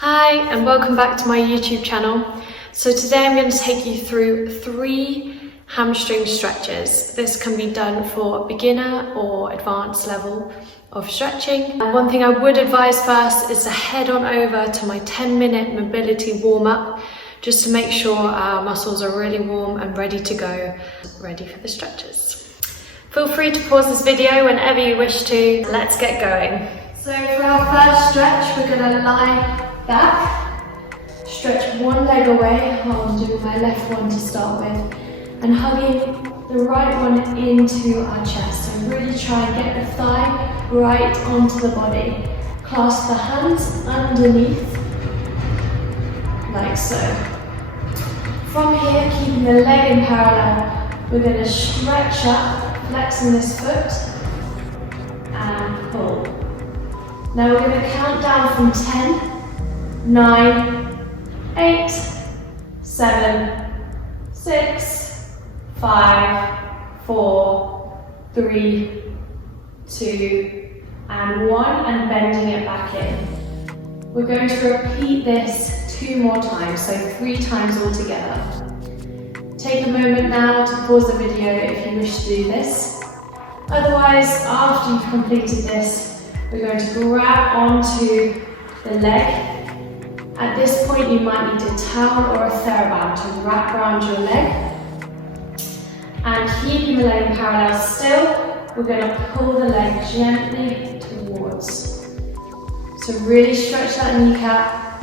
Hi and welcome back to my YouTube channel. So today I'm going to take you through 3 hamstring stretches. This can be done for beginner or advanced level of stretching. And one thing I would advise first is to head on over to my 10-minute mobility warm-up just to make sure our muscles are really warm and ready to go, ready for the stretches. Feel free to pause this video whenever you wish to. Let's get going. So for our first stretch, we're going to lie back, stretch one leg away. I'll do my left one to start with, and hugging the right one into our chest. So really try and get the thigh right onto the body. Clasp the hands underneath, like so. From here, keeping the leg in parallel, we're going to stretch up, flexing this foot, and pull. Now we're going to count down from 10, 9, 8, 7, 6, 5, 4, 3, 2, and 1, and bending it back in. We're going to repeat this 2 more times, so 3 times altogether. Take a moment now to pause the video if you wish to do this. Otherwise, after you've completed this, we're going to grab onto the leg. At this point, you might need a towel or a TheraBand to wrap around your leg. And keeping the leg parallel still, we're going to pull the leg gently towards. So really stretch that kneecap.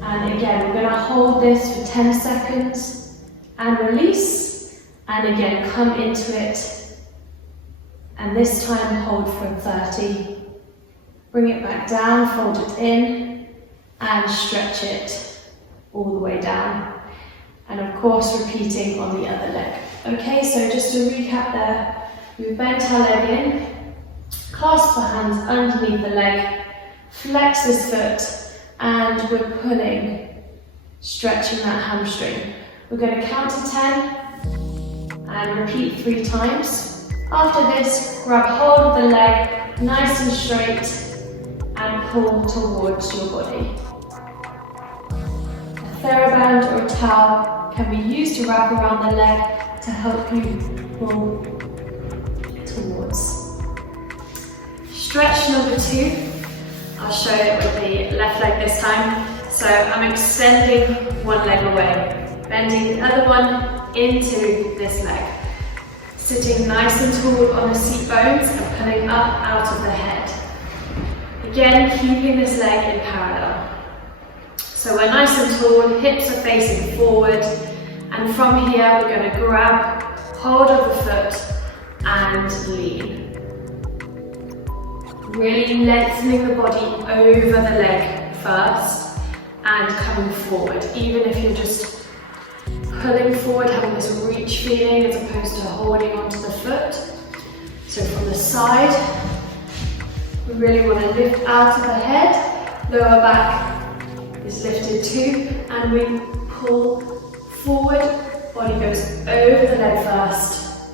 And again, we're going to hold this for 10 seconds and release. And again, come into it. And this time hold for 30. Bring it back down, fold it in, and stretch it all the way down. And of course, repeating on the other leg. Okay, so just to recap there, we bent our leg in, clasp the hands underneath the leg, flex this foot, and we're pulling, stretching that hamstring. We're going to count to 10 and repeat 3 times. After this, grab hold of the leg, nice and straight, and pull towards your body. A TheraBand or a towel can be used to wrap around the leg to help you pull towards. Stretch number 2. I'll show it with the left leg this time. So I'm extending one leg away, bending the other one into this leg. Sitting nice and tall on the seat bones and pulling up out of the head. Again, keeping this leg in parallel. So we're nice and tall, hips are facing forward, and from here we're going to grab hold of the foot and lean. Really lengthening the body over the leg first and coming forward, even if you're just pulling forward, having this reach feeling as opposed to holding onto the foot. So from the side, we really want to lift out of the head, lower back is lifted too, and we pull forward, body goes over the leg first,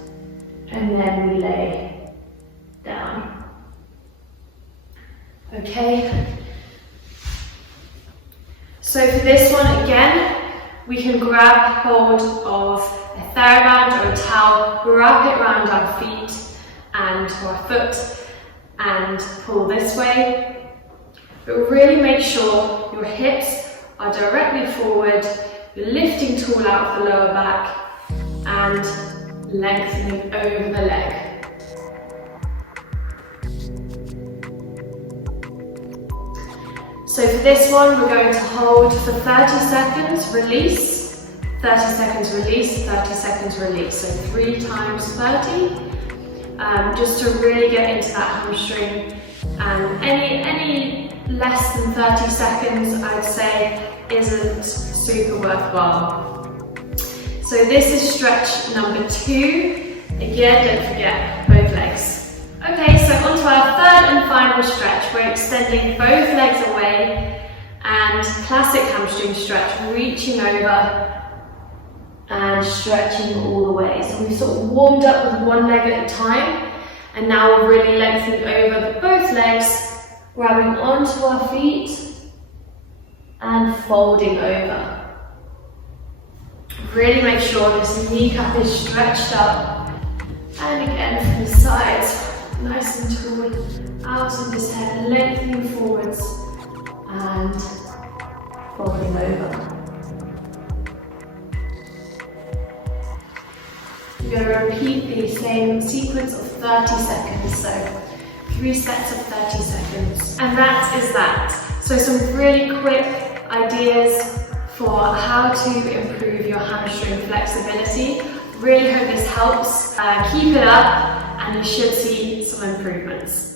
and then we lay down. Okay, so for this one again, we can grab hold of a TheraBand or a towel, wrap it around our feet and our foot, and pull this way. But really make sure your hips are directly forward, you're lifting tall out of the lower back and lengthening over the leg. So for this one, we're going to hold for 30 seconds, release, 30 seconds, release, 30 seconds, release. So 3 times 30, just to really get into that hamstring. Any less than 30 seconds, I'd say, isn't super worthwhile. So this is stretch number 2. Again, don't forget both legs. Okay, so on to our third and final stretch. We're extending both legs away and classic hamstring stretch, reaching over and stretching all the way. So we've sort of warmed up with one leg at a time, and now we're really lengthening over both legs, grabbing onto our feet, and then we lay. Again, keeping the leg in parallel, we're going to grab hold of the leg, nice and tall on the seat bones and pulling up out of the head. So really stretch that kneecap. And from here, we're going to grab hold of the leg, pull towards. So folding over. Really make sure this kneecap is stretched up. And again from the sides, nice and tall, out of this head, lengthening forwards and folding over. You're going to repeat the same sequence of 30 seconds, so 3 sets of 30 seconds. And that is that. So some really quick ideas for how to improve your hamstring flexibility. Really hope this helps. Keep it up and you should see some improvements.